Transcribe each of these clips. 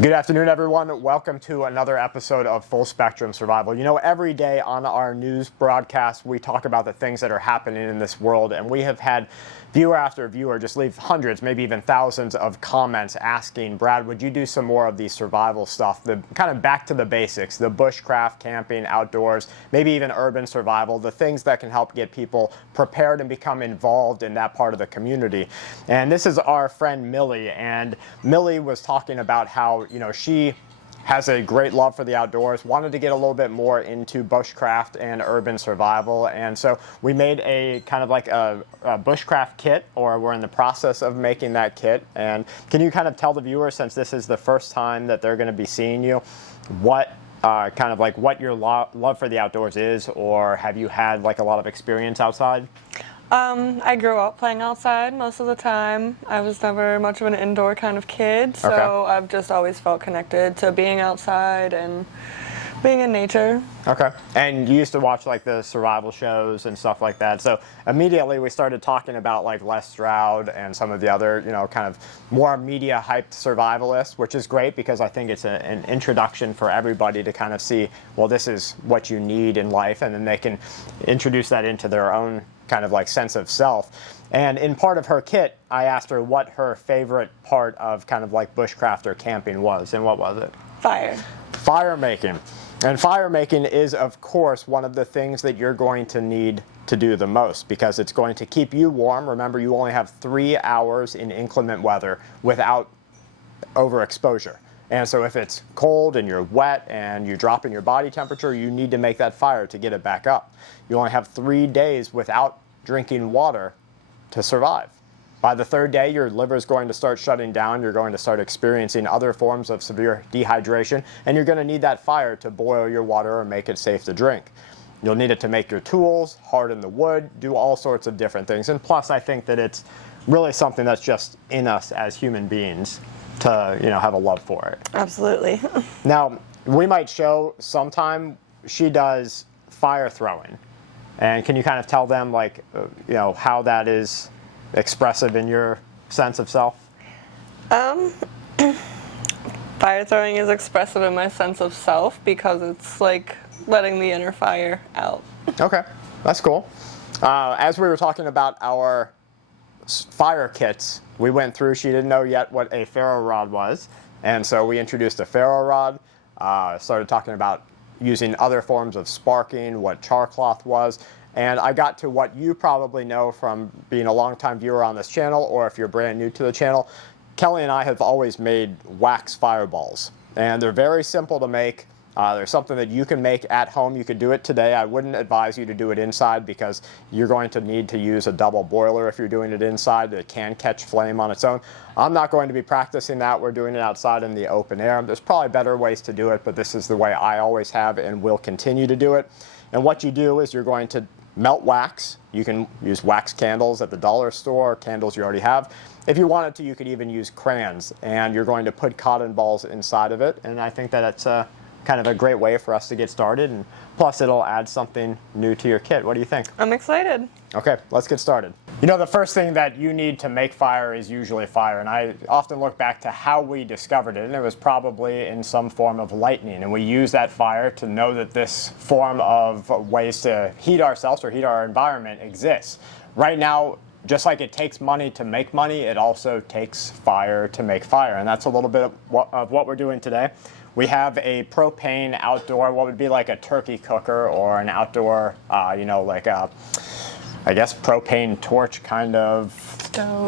Good afternoon, everyone. Welcome to another episode of Full Spectrum Survival. You know, every day on our news broadcast, we talk about the things that are happening in this world, and we have had viewer after viewer just leave hundreds, maybe even thousands of comments asking, Brad, would you do some more of the survival stuff, the kind of back to the basics, the bushcraft, camping, outdoors, maybe even urban survival, the things that can help get people prepared and become involved in that part of the community. And this is our friend Millie, and Millie was talking about how she has a great love for the outdoors, wanted to get a little bit more into bushcraft and urban survival. And so we made a kind of like a bushcraft kit, or we're in the process of making that kit. And can you kind of tell the viewers, since this is the first time that they're going to be seeing you, what what your love for the outdoors is, or have you had like a lot of experience outside? I grew up playing outside most of the time. I was never much of an indoor kind of kid, so Okay. I've just always felt connected to being outside and being in nature. Okay. And you used to watch like the survival shows and stuff like that. So immediately we started talking about like Les Stroud and some of the other, kind of more media hyped survivalists, which is great because I think it's an introduction for everybody to kind of see, well, this is what you need in life, and then they can introduce that into their own kind of like sense of self. And in part of her kit, I asked her what her favorite part of kind of like bushcraft or camping was, and what was it? Fire. Fire making. And fire making is, of course, one of the things that you're going to need to do the most because it's going to keep you warm. Remember, you only have 3 hours in inclement weather without overexposure. And so if it's cold and you're wet and you're dropping your body temperature, you need to make that fire to get it back up. You only have 3 days without drinking water to survive. By the third day, your liver is going to start shutting down. You're going to start experiencing other forms of severe dehydration, and you're going to need that fire to boil your water or make it safe to drink. You'll need it to make your tools, harden the wood, do all sorts of different things. And plus, I think that it's really something that's just in us as human beings to, have a love for it. Absolutely. Now, we might show sometime she does fire throwing. And can you kind of tell them, how that is expressive in your sense of self? Fire throwing is expressive in my sense of self because it's like letting the inner fire out. Okay, that's cool. As we were talking about our fire kits, we went through, she didn't know yet what a ferro rod was, and so we introduced a ferro rod, started talking about using other forms of sparking, what char cloth was, and I got to what you probably know from being a longtime viewer on this channel, or if you're brand new to the channel. Kelly and I have always made wax fireballs, and they're very simple to make. There's something that you can make at home. You could do it today. I wouldn't advise you to do it inside because you're going to need to use a double boiler if you're doing it inside. It can catch flame on its own. I'm not going to be practicing that. We're doing it outside in the open air. There's probably better ways to do it, but this is the way I always have and will continue to do it. And what you do is you're going to melt wax. You can use wax candles at the dollar store, candles you already have. If you wanted to, you could even use crayons, and you're going to put cotton balls inside of it, and I think that it's kind of a great way for us to get started, and plus it'll add something new to your kit. What do you think? I'm excited. Okay, let's get started. The first thing that you need to make fire is usually fire, and I often look back to how we discovered it, and it was probably in some form of lightning, and we use that fire to know that this form of ways to heat ourselves or heat our environment exists. Right now, just like it takes money to make money, it also takes fire to make fire, and that's a little bit of what we're doing today. We have a propane outdoor, what would be like a turkey cooker or an outdoor, like a, I guess, propane torch kind of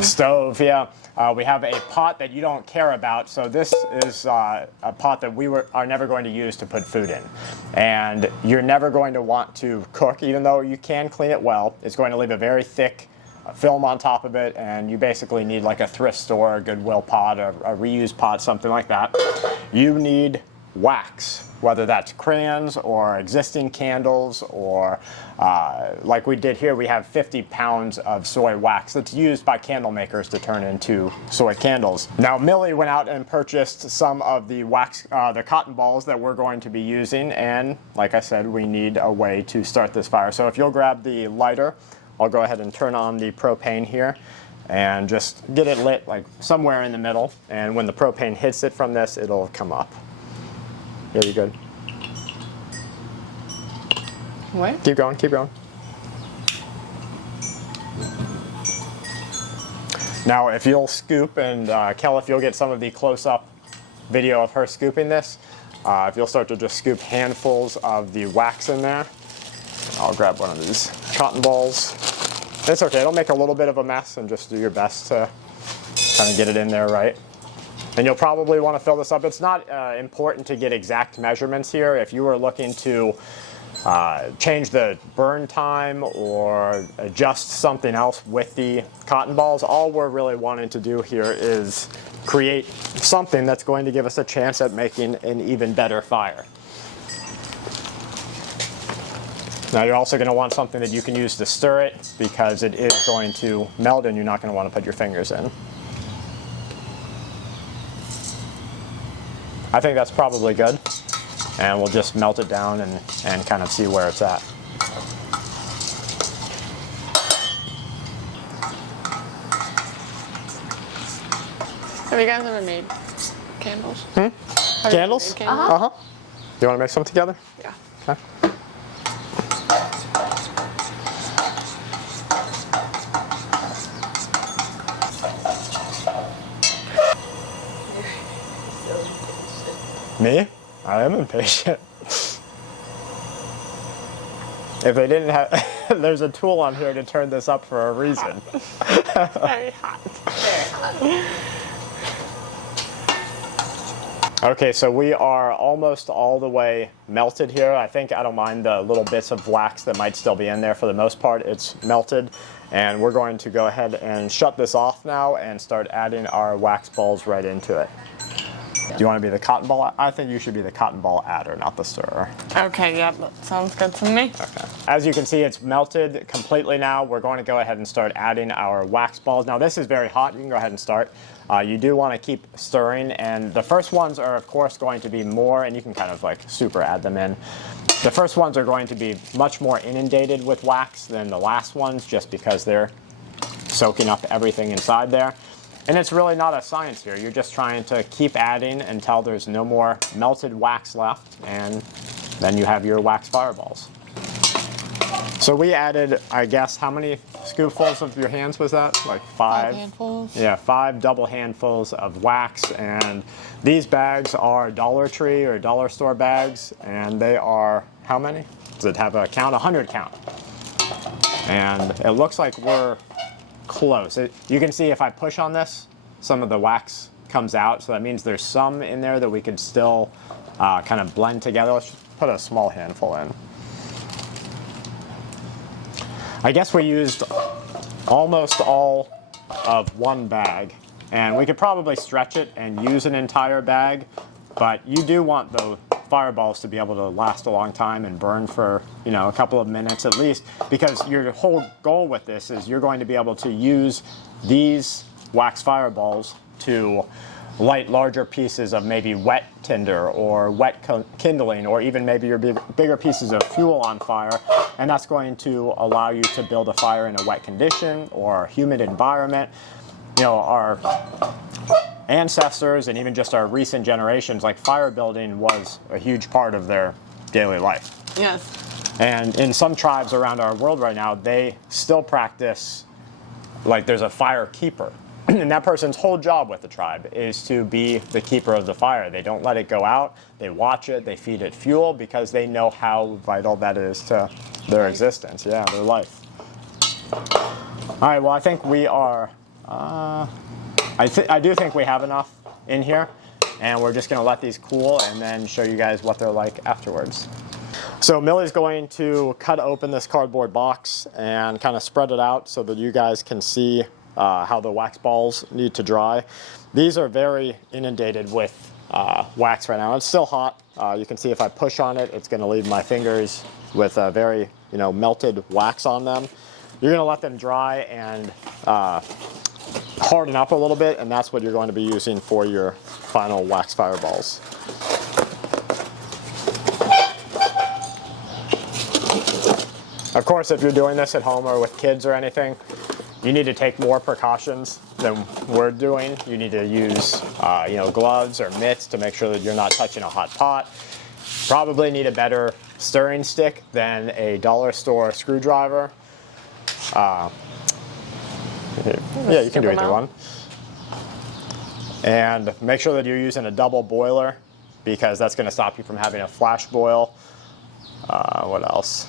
stove. Yeah. We have a pot that you don't care about, so this is a pot that we are never going to use to put food in. And you're never going to want to cook, even though you can clean it well. It's going to leave a very thick film on top of it, and you basically need like a thrift store, a Goodwill pot, a reused pot, something like that. You need wax, whether that's crayons or existing candles, or like we did here, we have 50 pounds of soy wax that's used by candle makers to turn into soy candles. Now, Millie went out and purchased some of the wax, the cotton balls that we're going to be using, and like I said, we need a way to start this fire. So if you'll grab the lighter, I'll go ahead and turn on the propane here. and just get it lit like somewhere in the middle. And when the propane hits it from this, it'll come up. Yeah, you good? What? Keep going, keep going. Now, if you'll scoop, and Kel, if you'll get some of the close-up video of her scooping this, if you'll start to just scoop handfuls of the wax in there. I'll grab one of these cotton balls. It's okay, it'll make a little bit of a mess, and just do your best to kind of get it in there right. And you'll probably want to fill this up. It's not important to get exact measurements here. If you were looking to change the burn time or adjust something else with the cotton balls, all we're really wanting to do here is create something that's going to give us a chance at making an even better fire. Now you're also going to want something that you can use to stir it, because it is going to melt and you're not going to want to put your fingers in. I think that's probably good. And we'll just melt it down and kind of see where it's at. Have you guys ever made candles? Have you Candles? made candles? Uh-huh. You want to make some together? Yeah. Okay. Me? I am impatient. If they didn't have, there's a tool on here to turn this up for a reason. Very hot. Very hot. Okay, so we are almost all the way melted here. I think I don't mind the little bits of wax that might still be in there. For the most part, it's melted. And we're going to go ahead and shut this off now and start adding our wax balls right into it. Do you want to be the cotton ball? I think you should be the cotton ball adder, not the stirrer. Okay, yeah, that sounds good to me. Okay. As you can see, it's melted completely now. We're going to go ahead and start adding our wax balls. Now this is very hot. You can go ahead and start. You do want to keep stirring, and the first ones are of course going to be more, and you can kind of like super add them in. The first ones are going to be much more inundated with wax than the last ones, just because they're soaking up everything inside there. And it's really not a science here. You're just trying to keep adding until there's no more melted wax left, and then you have your wax fireballs. So we added, I guess, how many scoopfuls of your hands was that? Like 5? 5 handfuls. Yeah, 5 double handfuls of wax. And these bags are Dollar Tree or dollar store bags, and they are how many? Does it have a count? 100 count. And it looks like we're close. You can see if I push on this, some of the wax comes out, so that means there's some in there that we could still kind of blend together. Let's just put a small handful in. I guess we used almost all of one bag, and we could probably stretch it and use an entire bag, but you do want the fireballs to be able to last a long time and burn for, you know, a couple of minutes at least, because your whole goal with this is you're going to be able to use these wax fireballs to light larger pieces of maybe wet tinder or wet kindling, or even maybe your bigger pieces of fuel on fire, and that's going to allow you to build a fire in a wet condition or humid environment. You know, our ancestors and even just our recent generations, like fire building was a huge part of their daily life. Yes. And in some tribes around our world right now, they still practice, like there's a fire keeper. And that person's whole job with the tribe is to be the keeper of the fire. They don't let it go out. They watch it. They feed it fuel, because they know how vital that is to their existence. Yeah, their life. All right, well, I think we are, I do think we have enough in here. And we're just going to let these cool and then show you guys what they're like afterwards. So Millie's going to cut open this cardboard box and kind of spread it out so that you guys can see how the wax balls need to dry. These are very inundated with wax right now. It's still hot. You can see if I push on it, it's going to leave my fingers with a very, you know, melted wax on them. You're going to let them dry and harden up a little bit, and that's what you're going to be using for your final wax fireballs. Of course, if you're doing this at home or with kids or anything, you need to take more precautions than we're doing. You need to use, gloves or mitts to make sure that you're not touching a hot pot. Probably need a better stirring stick than a dollar store screwdriver. Yeah, you can do either one. And make sure that you're using a double boiler because that's going to stop you from having a flash boil. What else?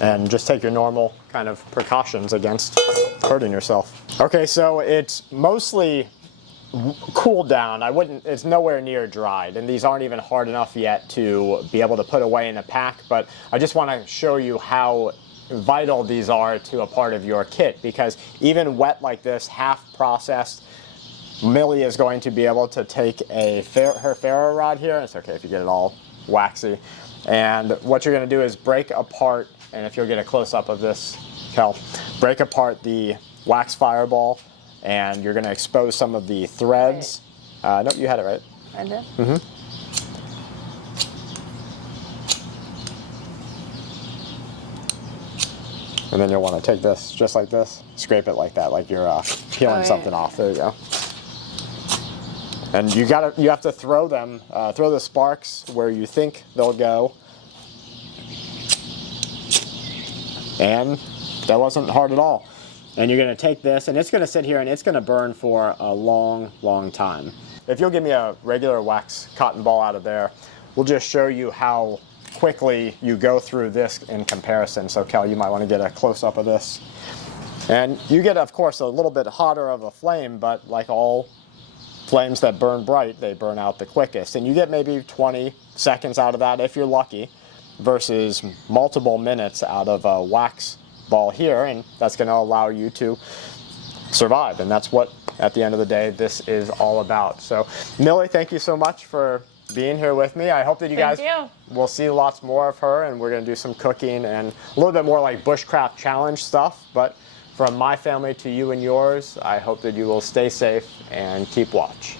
And just take your normal kind of precautions against hurting yourself. Okay, so it's mostly cooled down. It's nowhere near dried, and these aren't even hard enough yet to be able to put away in a pack, but I just want to show you how vital these are to a part of your kit, because even wet like this, half processed, Millie is going to be able to take her ferro rod here. It's okay if you get it all waxy. And what you're going to do is break apart, and if you'll get a close-up of this, Kel, break apart the wax fireball, and you're going to expose some of the threads. Nope, you had it right. I did? Mm-hmm. And then you'll want to take this, just like this, scrape it like that, like you're peeling something off. There you go. And you have to throw them, throw the sparks where you think they'll go. And that wasn't hard at all. And you're going to take this, and it's going to sit here, and it's going to burn for a long, long time. If you'll give me a regular wax cotton ball out of there, we'll just show you how quickly you go through this in comparison. So, Kel, you might want to get a close-up of this. And you get, of course, a little bit hotter of a flame, but like all flames that burn bright, they burn out the quickest. And you get maybe 20 seconds out of that if you're lucky, versus multiple minutes out of a wax ball here, and that's going to allow you to survive. And that's what, at the end of the day, this is all about. So, Millie, thank you so much for being here with me. I hope that you guys will see lots more of her, and we're going to do some cooking and a little bit more like bushcraft challenge stuff. But from my family to you and yours, I hope that you will stay safe and keep watch.